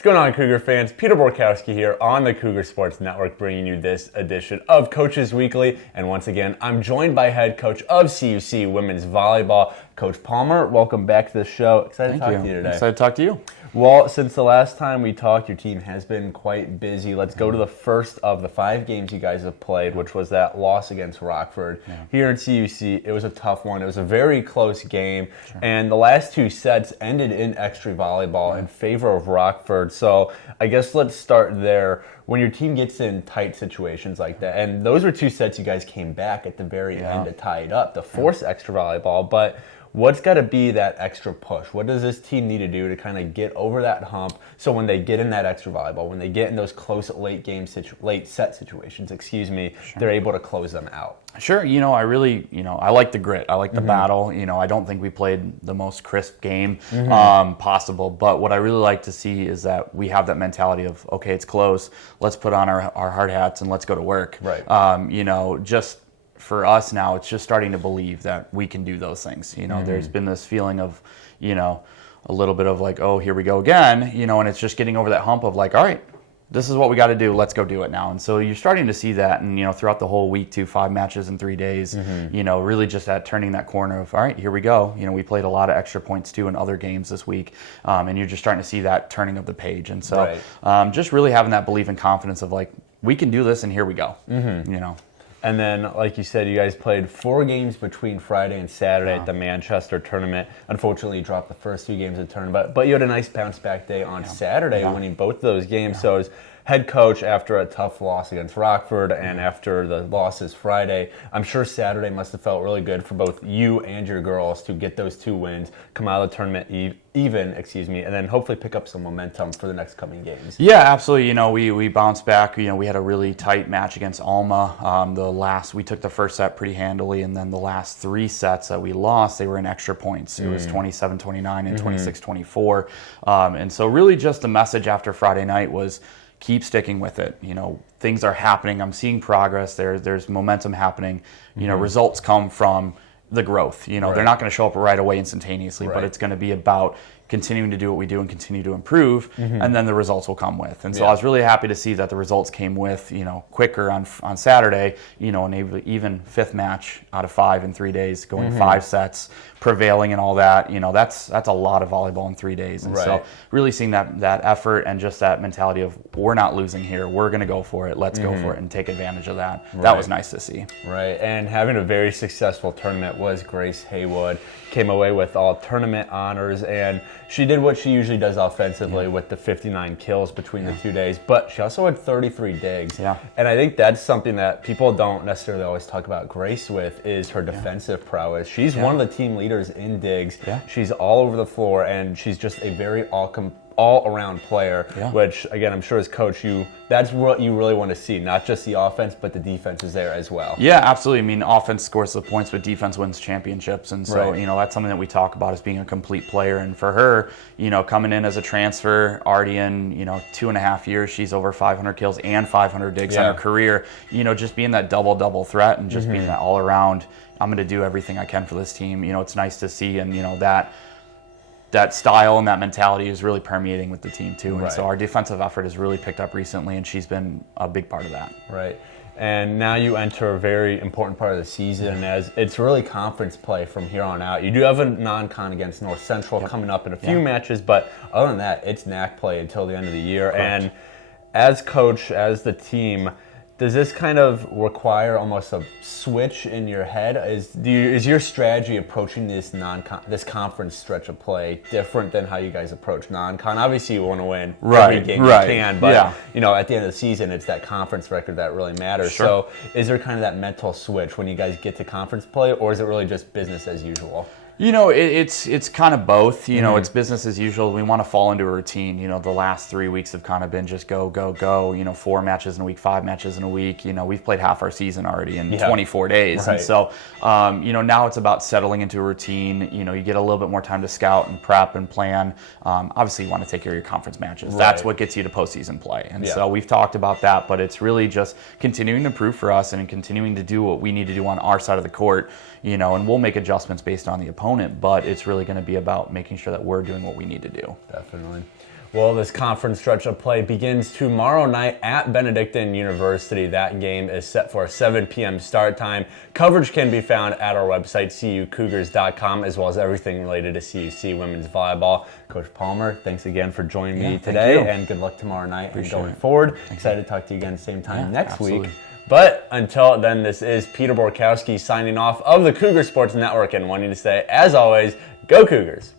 What's going on, Cougar fans? Peter Borkowski here on the Cougar Sports Network, bringing you this edition of Coaches Weekly. And once again, I'm joined by head coach of CUC Women's Volleyball, Coach Palmer. Welcome back to the show. Excited to talk to you today. Excited to talk to you. Well, since the last time we talked, your team has been quite busy. Let's go to the first of the 5 games you guys have played, which was that loss against Rockford here in CUC. It was a tough one. It was a very close game, and the last 2 sets ended in extra volleyball in favor of Rockford. So I guess let's start there. When your team gets in tight situations like that, and those were 2 sets you guys came back at the very end to tie it up, to force extra volleyball, but what's got to be that extra push? What does this team need to do to kind of get over that hump so when they get in that extra volleyball, when they get in those close late set situations, they're able to close them out? Sure. I really, I like the grit. I like the battle. I don't think we played the most crisp game possible. But what I really like to see is that we have that mentality of, okay, it's close. Let's put on our hard hats and let's go to work. Right. Just for us now, it's just starting to believe that we can do those things. There's been this feeling of, a little bit of like, oh, here we go again, and it's just getting over that hump of like, all right, this is what we got to do. Let's go do it now. And so you're starting to see that, and throughout the whole week too, 5 matches in 3 days. Really just that turning that corner of, all right, here we go. We played a lot of extra points too in other games this week, and you're just starting to see that turning of the page. And so, just really having that belief and confidence of like, we can do this, and here we go. And then, like you said, you guys played 4 games between Friday and Saturday at the Manchester tournament. Unfortunately, you dropped the first 2 games of the tournament, but you had a nice bounce-back day on Saturday, winning both of those games. So as head coach, after a tough loss against Rockford and after the losses Friday, I'm sure Saturday must have felt really good for both you and your girls to get those 2 wins, come out of the tournament even, and then hopefully pick up some momentum for the next coming games. Yeah, absolutely. We bounced back. We had a really tight match against Alma. We took the first set pretty handily, and then the last 3 sets that we lost, they were in extra points. It was 27-29 and 26-24. And so really just the message after Friday night was keep sticking with it. Things are happening. I'm seeing progress. There's momentum happening. Results come from the growth. They're not going to show up right away instantaneously, but it's going to be about continuing to do what we do and continue to improve, and then the results will come with. And so I was really happy to see that the results came with, quicker on Saturday, an even 5th match out of 5 in 3 days, going 5 sets, prevailing and all that. That's a lot of volleyball in 3 days. And so really seeing that effort and just that mentality of we're not losing here, we're going to go for it, let's go for it and take advantage of that. That was nice to see. Right, and having a very successful tournament was Grace Heywood. Came away with all tournament honors, and she did what she usually does offensively with the 59 kills between the 2 days, but she also had 33 digs. And I think that's something that people don't necessarily always talk about Grace with, is her defensive prowess. She's one of the team leaders in digs. She's all over the floor, and she's just a very all-around player, which, again, I'm sure as coach, that's what you really want to see, not just the offense, but the defense is there as well. Yeah, absolutely. Offense scores the points, but defense wins championships. And so, that's something that we talk about as being a complete player. And for her, coming in as a transfer, already in, 2.5 years, she's over 500 kills and 500 digs in her career. Just being that double threat and just being that all-around, I'm going to do everything I can for this team. It's nice to see, and, that style and that mentality is really permeating with the team too. And so our defensive effort has really picked up recently, and she's been a big part of that. Right. And now you enter a very important part of the season, as it's really conference play from here on out. You do have a non-con against North Central coming up in a few matches, but other than that, it's NAC play until the end of the year. Correct. And as coach, as the team, does this kind of require almost a switch in your head? Is your strategy approaching this conference stretch of play different than how you guys approach non-con? Obviously, you want to win every game you can, but at the end of the season, it's that conference record that really matters. So, is there kind of that mental switch when you guys get to conference play, or is it really just business as usual? It's kind of both. It's business as usual. We want to fall into a routine. The last 3 weeks have kind of been just go, go, go. 4 matches in a week, 5 matches in a week. We've played half our season already in 24 days. And so, now it's about settling into a routine. You get a little bit more time to scout and prep and plan. Obviously, you want to take care of your conference matches. That's what gets you to postseason play. And so we've talked about that, but it's really just continuing to improve for us and continuing to do what we need to do on our side of the court. And we'll make adjustments based on the opponent, but it's really going to be about making sure that we're doing what we need to do. Definitely. Well, this conference stretch of play begins tomorrow night at Benedictine University. That game is set for a 7 p.m. start time. Coverage can be found at our website, cucougars.com, as well as everything related to CUC women's volleyball. Coach Palmer, thanks again for joining me today, and good luck tomorrow night and going forward. Excited to talk to you again same time next week. But until then, this is Peter Borkowski signing off of the Cougar Sports Network and wanting to say, as always, go Cougars!